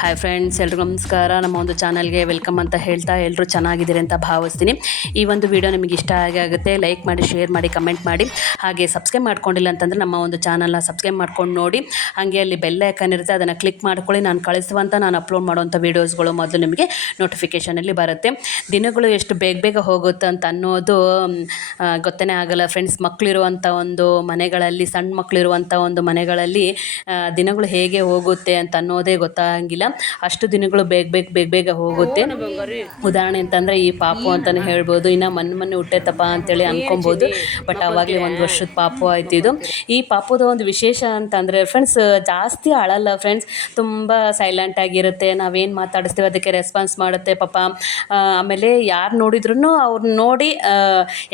Hi friends ಎಲ್ರಿಗೂ ನಮಸ್ಕಾರ. ನಮ್ಮ ಒಂದು ಚಾನಲ್ಗೆ ವೆಲ್ಕಮ್ ಅಂತ ಹೇಳ್ತಾ ಎಲ್ಲರೂ ಚೆನ್ನಾಗಿದ್ದೀರಿ ಅಂತ ಭಾವಿಸ್ತೀನಿ. ಈ ಒಂದು ವಿಡಿಯೋ ನಿಮಗೆ ಇಷ್ಟ ಆಗಿ ಆಗುತ್ತೆ ಲೈಕ್ ಮಾಡಿ ಶೇರ್ ಮಾಡಿ ಕಮೆಂಟ್ ಮಾಡಿ. ಹಾಗೆ ಸಬ್ಸ್ಕ್ರೈಬ್ ಮಾಡ್ಕೊಂಡಿಲ್ಲ ಅಂತಂದರೆ ನಮ್ಮ ಒಂದು ಚಾನಲ್ನ ಸಬ್ಸ್ಕ್ರೈಬ್ ಮಾಡ್ಕೊಂಡು ನೋಡಿ. ಹಾಗೆ ಅಲ್ಲಿ ಬೆಲ್ ಐಕನ್ ಇರುತ್ತೆ, ಅದನ್ನು ಕ್ಲಿಕ್ ಮಾಡ್ಕೊಳ್ಳಿ. ನಾನು ಕಳಿಸುವಂಥ ನಾನು ಅಪ್ಲೋಡ್ ಮಾಡುವಂಥ ವೀಡಿಯೋಸ್ಗಳು ಮೊದಲು ನಿಮಗೆ ನೋಟಿಫಿಕೇಷನಲ್ಲಿ ಬರುತ್ತೆ. ದಿನಗಳು ಎಷ್ಟು ಬೇಗ ಬೇಗ ಹೋಗುತ್ತೆ ಅಂತ ಅನ್ನೋದು ಗೊತ್ತೇ ಆಗಲ್ಲ ಫ್ರೆಂಡ್ಸ್ ಮಕ್ಕಳಿರುವಂಥ ಒಂದು ಮನೆಗಳಲ್ಲಿ, ಸಣ್ಣ ಮಕ್ಕಳಿರುವಂಥ ಒಂದು ಮನೆಗಳಲ್ಲಿ ದಿನಗಳು ಹೇಗೆ ಹೋಗುತ್ತೆ ಅಂತ ಅನ್ನೋದೇ ಗೊತ್ತಾಗಂಗಿಲ್ಲ. ಅಷ್ಟು ದಿನಗಳು ಬೇಗ ಬೇಗ ಬೇಗ ಬೇಗ ಹೋಗುತ್ತೆ. ಉದಾಹರಣೆ ಅಂತಂದ್ರೆ ಈ ಪಾಪು ಅಂತಾನೆ ಹೇಳ್ಬೋದು, ಇನ್ನು ಮೊನ್ನೆ ಮೊನ್ನೆ ಹುಟ್ಟೈತಪ್ಪ ಅಂತೇಳಿ ಅನ್ಕೊಬೋದು, ಬಟ್ ಅವಾಗಲೇ ಒಂದು ವರ್ಷದ ಪಾಪು ಆಯ್ತಿದು ಈ ಪಾಪುದ ಒಂದು ವಿಶೇಷ ಅಂತಂದರೆ ಫ್ರೆಂಡ್ಸ್ ಜಾಸ್ತಿ ಅಳಲ್ಲ ಫ್ರೆಂಡ್ಸ್ ತುಂಬ ಸೈಲೆಂಟ್ ಆಗಿರುತ್ತೆ, ನಾವೇನು ಮಾತಾಡಿಸ್ತೀವಿ ಅದಕ್ಕೆ ರೆಸ್ಪಾನ್ಸ್ ಮಾಡುತ್ತೆ ಪಾಪ. ಆಮೇಲೆ ಯಾರು ನೋಡಿದ್ರು ಅವ್ರನ್ನ ನೋಡಿ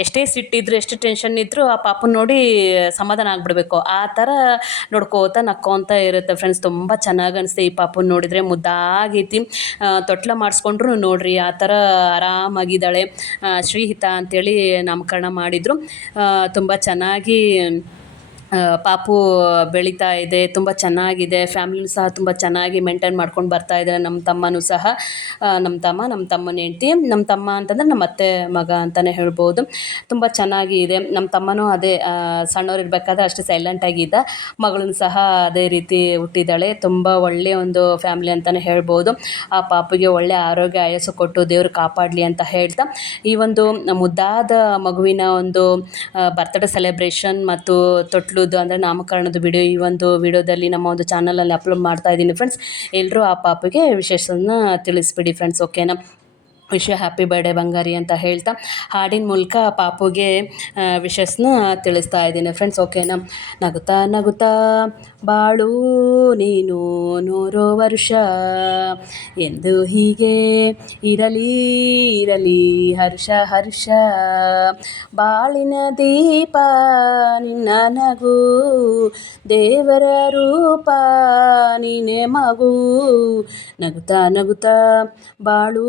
ಎಷ್ಟೇ ಸಿಟ್ಟಿದ್ರು, ಎಷ್ಟು ಟೆನ್ಷನ್ ಇದ್ದರೂ ಆ ಪಾಪು ನೋಡಿ ಸಮಾಧಾನ ಆಗಿಬಿಡ್ಬೇಕು. ಆ ಥರ ನೋಡ್ಕೋತ ನಕ್ಕೋತ ಇರುತ್ತೆ ಫ್ರೆಂಡ್ಸ್ ತುಂಬ ಚೆನ್ನಾಗಿ ಅನ್ಸುತ್ತೆ ಈ ಪಾಪು ನೋಡಿದರೆ. ಮುದ್ದಾಗೈತಿ. ತೊಟ್ಲ ಮಾಡಿಸ್ಕೊಂಡ್ರು ನೋಡ್ರಿ ಆ ಥರ ಆರಾಮಾಗಿದ್ದಾಳೆ ಶ್ರೀಹಿತ ಅಂತೇಳಿ ನಾಮಕರಣ ಮಾಡಿದರು. ತುಂಬ ಚೆನ್ನಾಗಿ ಪಾಪು ಬೆಳೀತಾ ಇದೆ, ತುಂಬ ಚೆನ್ನಾಗಿದೆ ಫ್ಯಾಮ್ಲಿಯೂ ಸಹ ತುಂಬ ಚೆನ್ನಾಗಿ ಮೇಂಟೈನ್ ಮಾಡ್ಕೊಂಡು ಬರ್ತಾ ಇದ್ದಾರೆ ನಮ್ಮ ತಮ್ಮನೂ ಸಹ. ನಮ್ಮ ತಮ್ಮ ನಮ್ಮ ತಮ್ಮನ ಹೆಂಡ್ತಿ ನಮ್ಮ ತಮ್ಮ ಅಂತಂದರೆ ನಮ್ಮ ಅತ್ತೆ ಮಗ ಅಂತಲೇ ಹೇಳ್ಬೋದು. ತುಂಬ ಚೆನ್ನಾಗಿ ಇದೆ. ನಮ್ಮ ತಮ್ಮನೂ ಅದೇ ಸಣ್ಣವ್ರು ಇರಬೇಕಾದ್ರೆ ಅಷ್ಟೇ ಸೈಲೆಂಟಾಗಿದ್ದ ಮಗಳೂ ಸಹ ಅದೇ ರೀತಿ ಹುಟ್ಟಿದ್ದಾಳೆ ತುಂಬ ಒಳ್ಳೆಯ ಒಂದು ಫ್ಯಾಮಿಲಿ ಅಂತಲೇ ಹೇಳ್ಬೋದು. ಆ ಪಾಪಿಗೆ ಒಳ್ಳೆಯ ಆರೋಗ್ಯ, ಆಯಸ್ಸು ಕೊಟ್ಟು ದೇವರು ಕಾಪಾಡಲಿ ಅಂತ ಹೇಳ್ತಾ, ಈ ಒಂದು ಮುದ್ದಾದ ಮಗುವಿನ ಒಂದು ಬರ್ತ್ಡೇ ಸೆಲೆಬ್ರೇಷನ್ ಮತ್ತು ತೊಟ್ಲುದು ಅಂದರೆ ನಾಮಕರಣದ ವಿಡಿಯೋ ಈ ಒಂದು ವಿಡಿಯೋದಲ್ಲಿ ನಮ್ಮ ಒಂದು ಚಾನಲಲ್ಲಿ ಅಪ್ಲೋಡ್ ಮಾಡ್ತಾ ಇದ್ದೀನಿ ಫ್ರೆಂಡ್ಸ್ ಎಲ್ಲರೂ ಆ ಪಾಪಿಗೆ ವಿಶೇಷನ ತಿಳಿಸ್ಬಿಡಿ ಫ್ರೆಂಡ್ಸ್ ಓಕೆನಾ ವಿಷಯ ಹ್ಯಾಪಿ ಬರ್ಡೇ ಬಂಗಾರಿ ಅಂತ ಹೇಳ್ತಾ ಹಾಡಿನ ಮೂಲಕ ಪಾಪುಗೆ ವಿಶಸ್ನ ತಿಳಿಸ್ತಾ ಇದ್ದೀನಿ ಫ್ರೆಂಡ್ಸ್. ಓಕೆನಾ? ನಗುತ್ತಾ ನಗುತ್ತಾ, ಬಾಳು ನೀನು ನೂರು ವರ್ಷ. ಎಂದು ಹೀಗೆ ಇರಲಿ ಇರಲಿ, ಹರ್ಷ ಹರ್ಷ. ಬಾಳಿನ ದೀಪ ನಿನ್ನ ನಗು, ದೇವರ ರೂಪ ನೀನೆ ಮಗು. ನಗುತ್ತಾ ನಗುತ್ತಾ, ಬಾಳು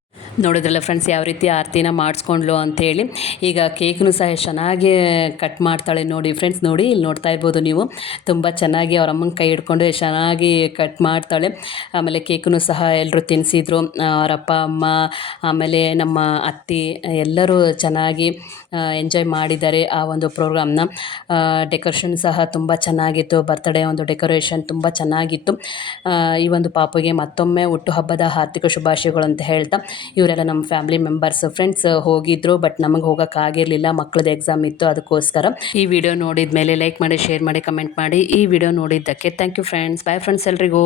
ನೋಡಿದ್ರಲ್ಲ ಫ್ರೆಂಡ್ಸ್ ಯಾವ ರೀತಿ ಆರತಿನ ಮಾಡಿಸ್ಕೊಂಡ್ಲು ಅಂಥೇಳಿ ಈಗ ಕೇಕ್ನು ಸಹ ಚೆನ್ನಾಗಿ ಕಟ್ ಮಾಡ್ತಾಳೆ ನೋಡಿ ಫ್ರೆಂಡ್ಸ್ ನೋಡಿ ಇಲ್ಲಿ ನೋಡ್ತಾ ಇರ್ಬೋದು ನೀವು. ತುಂಬ ಚೆನ್ನಾಗಿ ಅವ್ರ ಅಮ್ಮನ ಕೈ ಹಿಡ್ಕೊಂಡು ಚೆನ್ನಾಗಿ ಕಟ್ ಮಾಡ್ತಾಳೆ. ಆಮೇಲೆ ಕೇಕ್ನು ಸಹ ಎಲ್ಲರೂ ತಿನ್ನಿಸಿದ್ರು ಅಪ್ಪ, ಅಮ್ಮ, ಆಮೇಲೆ ನಮ್ಮ ಅತ್ತೆ, ಎಲ್ಲರೂ ಚೆನ್ನಾಗಿ ಎಂಜಾಯ್ ಮಾಡಿದ್ದಾರೆ ಆ ಒಂದು ಪ್ರೋಗ್ರಾಮ್ನ ಡೆಕೋರೇಷನ್ ಸಹ ತುಂಬ ಚೆನ್ನಾಗಿತ್ತು. ಬರ್ತ್ಡೇ ಒಂದು ಡೆಕೋರೇಷನ್ ತುಂಬ ಚೆನ್ನಾಗಿತ್ತು. ಈ ಒಂದು ಪಾಪುಗೆ ಮತ್ತೊಮ್ಮೆ ಹುಟ್ಟುಹಬ್ಬದ ಆರ್ಥಿಕ ಶುಭಾಶಯಗಳು ಅಂತ ಹೇಳ್ತಾ ಇವರೆಲ್ಲ ನಮ್ಮ ಫ್ಯಾಮಿಲಿ ಮೆಂಬರ್ಸ್ ಫ್ರೆಂಡ್ಸ್ ಹೋಗಿದ್ರು ಬಟ್ ನಮಗೆ ಹೋಗೋಕ್ಕಾಗಿರಲಿಲ್ಲ ಮಕ್ಕಳದ್ದು ಎಕ್ಸಾಮ್ ಇತ್ತು, ಅದಕ್ಕೋಸ್ಕರ. ಈ ವಿಡಿಯೋ ನೋಡಿದ ಮೇಲೆ ಲೈಕ್ ಮಾಡಿ ಶೇರ್ ಮಾಡಿ ಕಮೆಂಟ್ ಮಾಡಿ ಈ ವಿಡಿಯೋ ನೋಡಿದ್ದಕ್ಕೆ thank you friends bye friends ಎಲ್ರಿಗೂ.